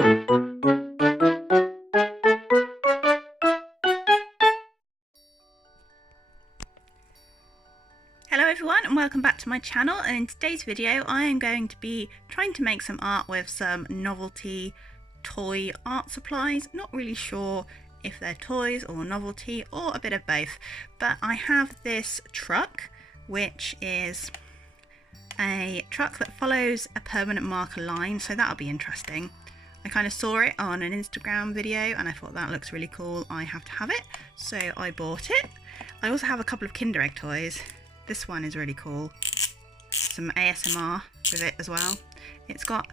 Hello everyone and welcome back to my channel, and in today's video I am going to be trying to make some art with some novelty toy art supplies. Not really sure if they're toys or novelty or a bit of both, but I have this truck which is a truck that follows a permanent marker line, so that'll be interesting. I kind of saw it on an Instagram video and I thought that looks really cool, I have to have it, so I bought it. I also have a couple of Kinder Egg toys. This one is really cool. Some ASMR with it as well. It's got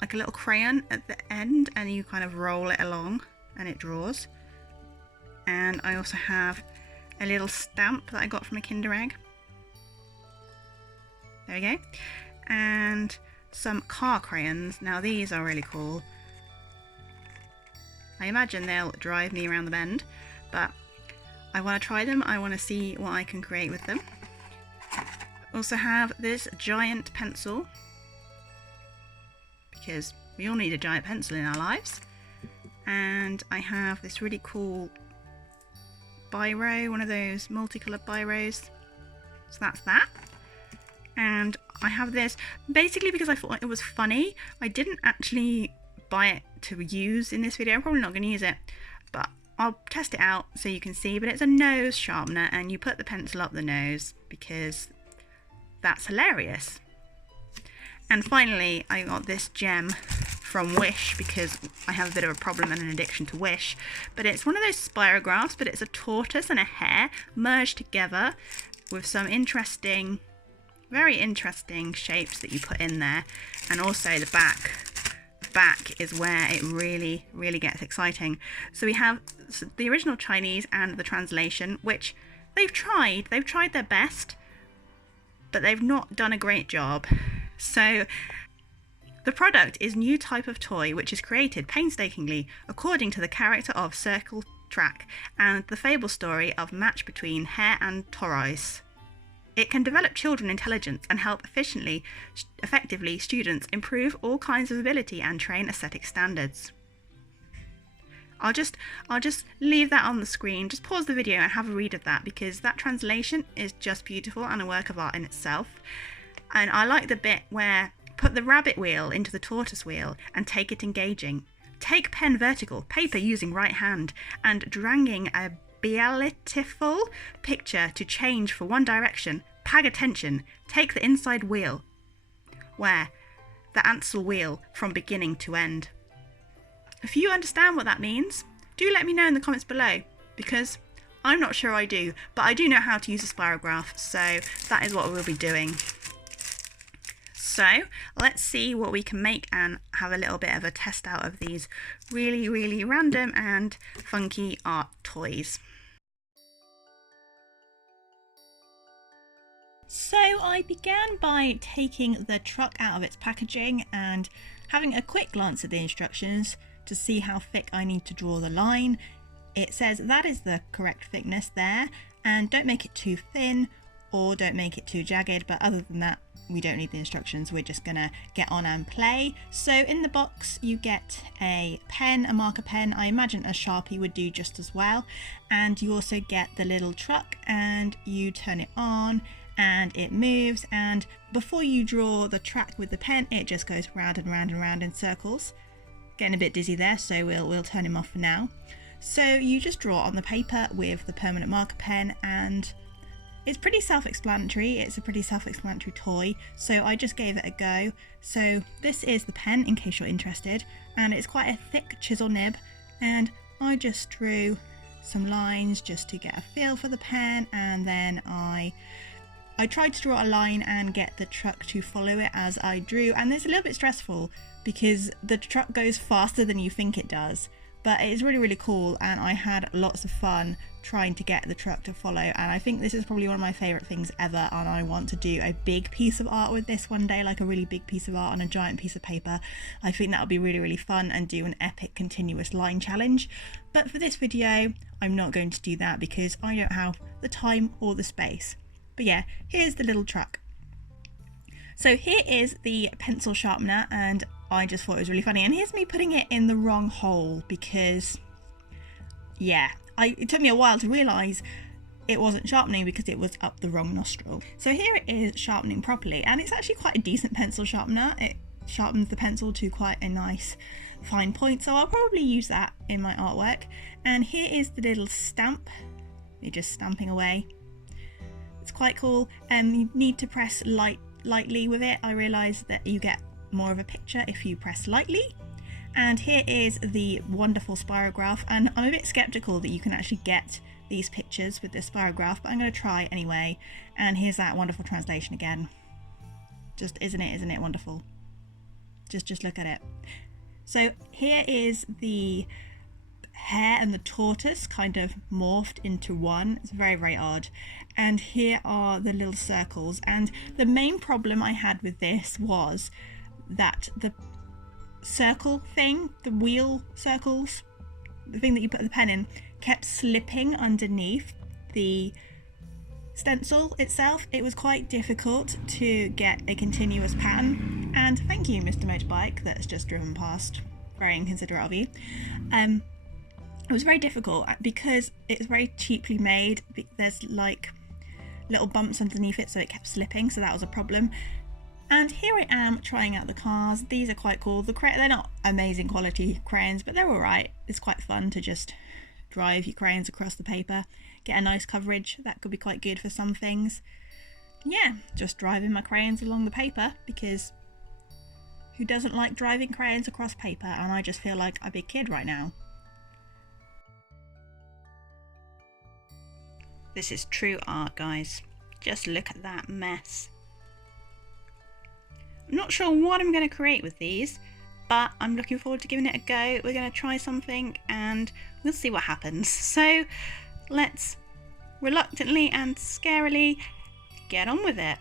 like a little crayon at the end and you kind of roll it along and it draws. And I also have a little stamp that I got from a Kinder Egg. There we go. And some car crayons. Now these are really cool. I imagine they'll drive me around the bend, but I want to try them. I want to see what I can create with them. Also have this giant pencil, because we all need a giant pencil in our lives. And I have this really cool biro, one of those multicolored biros. So that's that. And I have this basically because I thought it was funny. I didn't actually buy it to use in this video. I'm probably not going to use it, but I'll test it out so you can see. But it's a nose sharpener and you put the pencil up the nose because that's hilarious. And finally I got this gem from Wish because I have a bit of a problem and an addiction to Wish, but it's one of those spirographs, but it's a tortoise and a hare merged together with some interesting, very interesting shapes that you put in there. And also the back is where it really gets exciting. So we have the original Chinese and the translation, which they've tried their best, but they've not done a great job. So the product is new type of toy which is created painstakingly according to the character of Circle Track and the fable story of match between hare and tortoise. It can develop children's intelligence and help effectively students improve all kinds of ability and train aesthetic standards. I'll just leave that on the screen. Just pause the video and have a read of that, because that translation is just beautiful and a work of art in itself. And I like the bit where put the rabbit wheel into the tortoise wheel and take it engaging. Take pen vertical, paper using right hand, and dragging a beautiful picture to change for one direction. Pay attention. Take the inside wheel, where the Ansel wheel from beginning to end. If you understand what that means, do let me know in the comments below, because I'm not sure I do, but I do know how to use a spirograph, so that is what we'll be doing. So let's see what we can make and have a little bit of a test out of these really random and funky art toys. So I began by taking the truck out of its packaging and having a quick glance at the instructions to see how thick I need to draw the line. It says that is the correct thickness there, and don't make it too thin or don't make it too jagged, but other than that we don't need the instructions, we're just gonna get on and play. So in the box you get a pen, a marker pen, I imagine a Sharpie would do just as well, and you also get the little truck and you turn it on and it moves, and before you draw the track with the pen it just goes round and round and round in circles. Getting a bit dizzy there, so we'll turn him off for now. So you just draw on the paper with the permanent marker pen, and it's pretty self-explanatory. It's a pretty self-explanatory toy, so I just gave it a go. So this is the pen in case you're interested, and it's quite a thick chisel nib, and I just drew some lines just to get a feel for the pen, and then I tried to draw a line and get the truck to follow it as I drew, and it's a little bit stressful because the truck goes faster than you think it does, but it's really cool, and I had lots of fun trying to get the truck to follow, and I think this is probably one of my favourite things ever, and I want to do a big piece of art with this one day, like a really big piece of art on a giant piece of paper. I think that would be really fun, and do an epic continuous line challenge. But for this video I'm not going to do that because I don't have the time or the space. But yeah, here's the little truck. So here is the pencil sharpener, and I just thought it was really funny. And here's me putting it in the wrong hole because, yeah, it took me a while to realise it wasn't sharpening because it was up the wrong nostril. So here it is sharpening properly, and it's actually quite a decent pencil sharpener. It sharpens the pencil to quite a nice fine point, so I'll probably use that in my artwork. And here is the little stamp. You're just stamping away. It's quite cool. You need to press lightly with it. I realised that you get more of a picture if you press lightly. And here is the wonderful spirograph, and I'm a bit skeptical that you can actually get these pictures with this spirograph, but I'm going to try anyway. And here's that wonderful translation again. Just isn't it wonderful? Just look at it. So here is the hare and the tortoise kind of morphed into one. It's very, very odd. And here are the little circles, and the main problem I had with this was that the circle thing, the wheel circles, the thing that you put the pen in, kept slipping underneath the stencil itself. It was quite difficult to get a continuous pattern. And thank you, Mr. Motorbike, that's just driven past. Very inconsiderate of you. It was very difficult because it's very cheaply made. There's like little bumps underneath it, so it kept slipping, so that was a problem. And here I am trying out the cars. These are quite cool. They're not amazing quality crayons, but they're alright. It's quite fun to just drive your crayons across the paper, get a nice coverage. That could be quite good for some things. Yeah, just driving my crayons along the paper, because who doesn't like driving crayons across paper? And I just feel like a big kid right now. This is true art, guys. Just look at that mess. I'm not sure what I'm going to create with these, but I'm looking forward to giving it a go. We're going to try something and we'll see what happens. So let's reluctantly and scarily get on with it.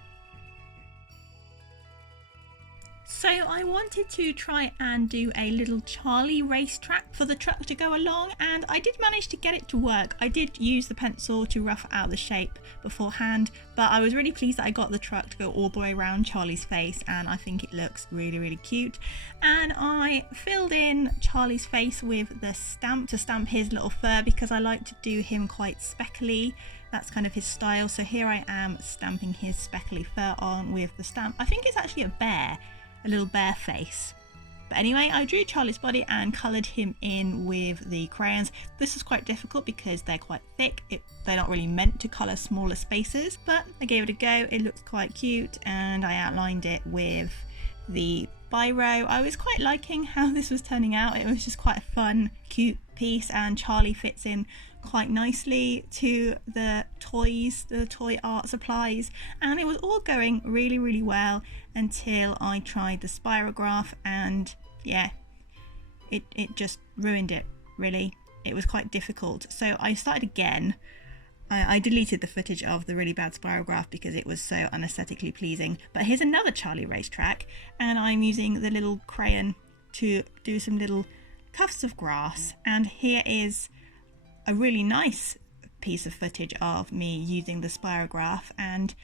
So I wanted to try and do a little Charlie racetrack for the truck to go along, and I did manage to get it to work. I did use the pencil to rough out the shape beforehand, but I was really pleased that I got the truck to go all the way around Charlie's face, and I think it looks really, really cute. And I filled in Charlie's face with the stamp to stamp his little fur, because I like to do him quite speckly. That's kind of his style. So here I am stamping his speckly fur on with the stamp. I think it's actually a bear. A little bear face. But anyway, I drew Charlie's body and coloured him in with the crayons. This is quite difficult because they're quite thick. They're not really meant to colour smaller spaces, but I gave it a go. It looks quite cute, and I outlined it with the biro. I was quite liking how this was turning out. It was just quite a fun, cute piece, and Charlie fits in quite nicely to the toys, the toy art supplies, and it was all going really, really well until I tried the spirograph, and yeah, it just ruined it, really. It was quite difficult, so I started again. I deleted the footage of the really bad spirograph because it was so unaesthetically pleasing. But here's another Charlie racetrack, and I'm using the little crayon to do some little tufts of grass, and here is a really nice piece of footage of me using the spirograph, and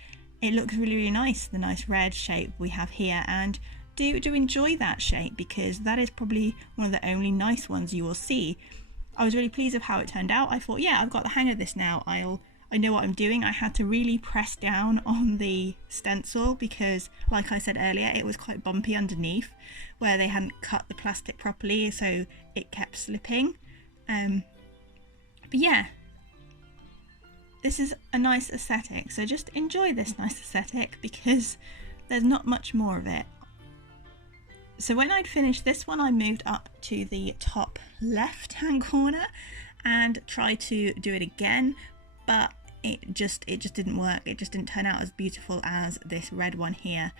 it looks really, really nice, the nice red shape we have here. And do enjoy that shape, because that is probably one of the only nice ones you will see. I was really pleased with how it turned out. I thought, yeah, I've got the hang of this now. I know what I'm doing. I had to really press down on the stencil because, like I said earlier, it was quite bumpy underneath where they hadn't cut the plastic properly, so it kept slipping. But yeah, this is a nice aesthetic, so just enjoy this nice aesthetic because there's not much more of it. So when I'd finished this one, I moved up to the top left hand corner and tried to do it again, but it just didn't work. It just didn't turn out as beautiful as this red one here.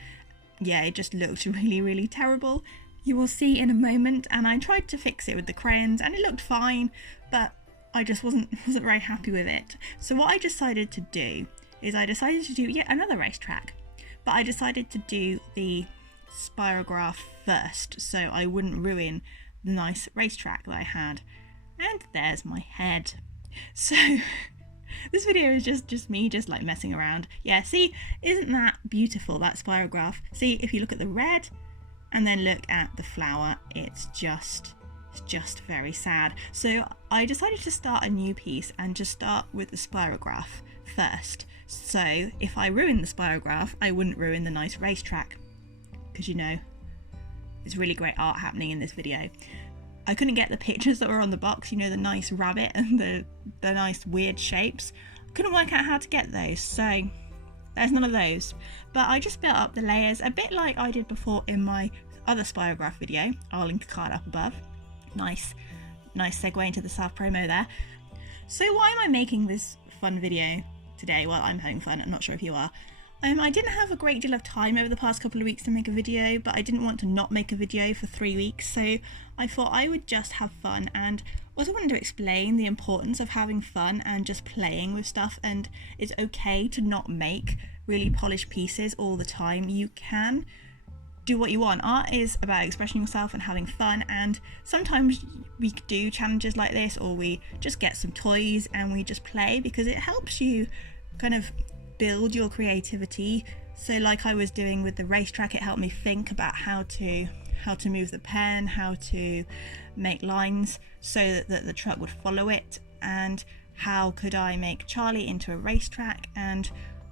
Yeah, it just looked really, really terrible. You will see in a moment, and I tried to fix it with the crayons and it looked fine, but I just wasn't very happy with it. So what I decided to do is I decided to do yet another racetrack, but I decided to do the spirograph first so I wouldn't ruin the nice racetrack that I had. And there's my head. So this video is just me just like messing around. Yeah, see, isn't that beautiful, that spirograph? See, if you look at the red, And then look at the flower, it's just very sad. So I decided to start a new piece and just start with the spirograph first. So if I ruin the spirograph, I wouldn't ruin the nice racetrack, because you know, there's really great art happening in this video. I couldn't get the pictures that were on the box, you know, the nice rabbit and the nice weird shapes. I couldn't work out how to get those, so there's none of those. But I just built up the layers a bit like I did before in my other spirograph video. I'll link the card up above. Nice segue into the self promo there. So why am I making this fun video today? Well, I'm having fun. I'm not sure if you are. I didn't have a great deal of time over the past couple of weeks to make a video, but I didn't want to not make a video for 3 weeks, so I thought I would just have fun, and also wanted to explain the importance of having fun and just playing with stuff. And it's okay to not make really polished pieces all the time. You can do what you want. Art is about expressing yourself and having fun, and sometimes we do challenges like this, or we just get some toys and we just play, because it helps you kind of build your creativity. So like I was doing with the racetrack, it helped me think about how to move the pen, how to make lines so that the truck would follow it, and how could I make Charlie into a racetrack, and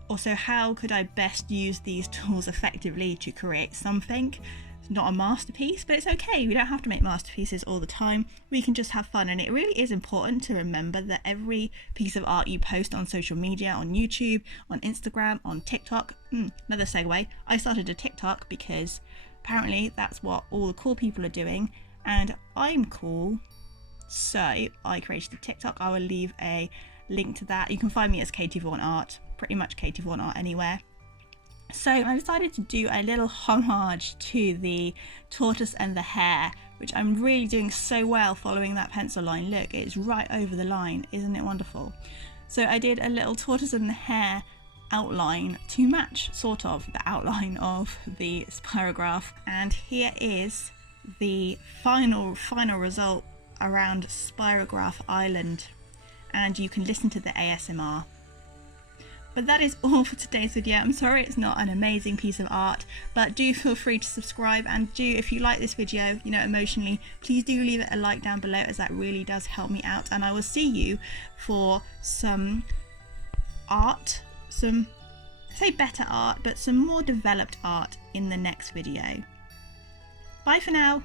also how could I best use these tools effectively to create something. It's not a masterpiece, but it's okay. We don't have to make masterpieces all the time. We can just have fun. And it really is important to remember that every piece of art you post on social media, on YouTube, on Instagram, on TikTok, another segue, I started a TikTok because apparently that's what all the cool people are doing, and I'm cool, so I created a TikTok. I will leave a link to that. You can find me as Katie Vaughan Art, pretty much Katie Vaughan Art anywhere. So I decided to do a little homage to the tortoise and the hare, which I'm really doing so well following that pencil line. Look, it's right over the line. Isn't it wonderful? So I did a little tortoise and the hare outline to match sort of the outline of the spirograph. And here is the final result around Spirograph Island. And you can listen to the ASMR. But that is all for today's video. I'm sorry it's not an amazing piece of art, but do feel free to subscribe, and do, if you like this video, you know, emotionally, please do leave it a like down below, as that really does help me out. And I will see you for some art, some, I say better art, but some more developed art in the next video. Bye for now.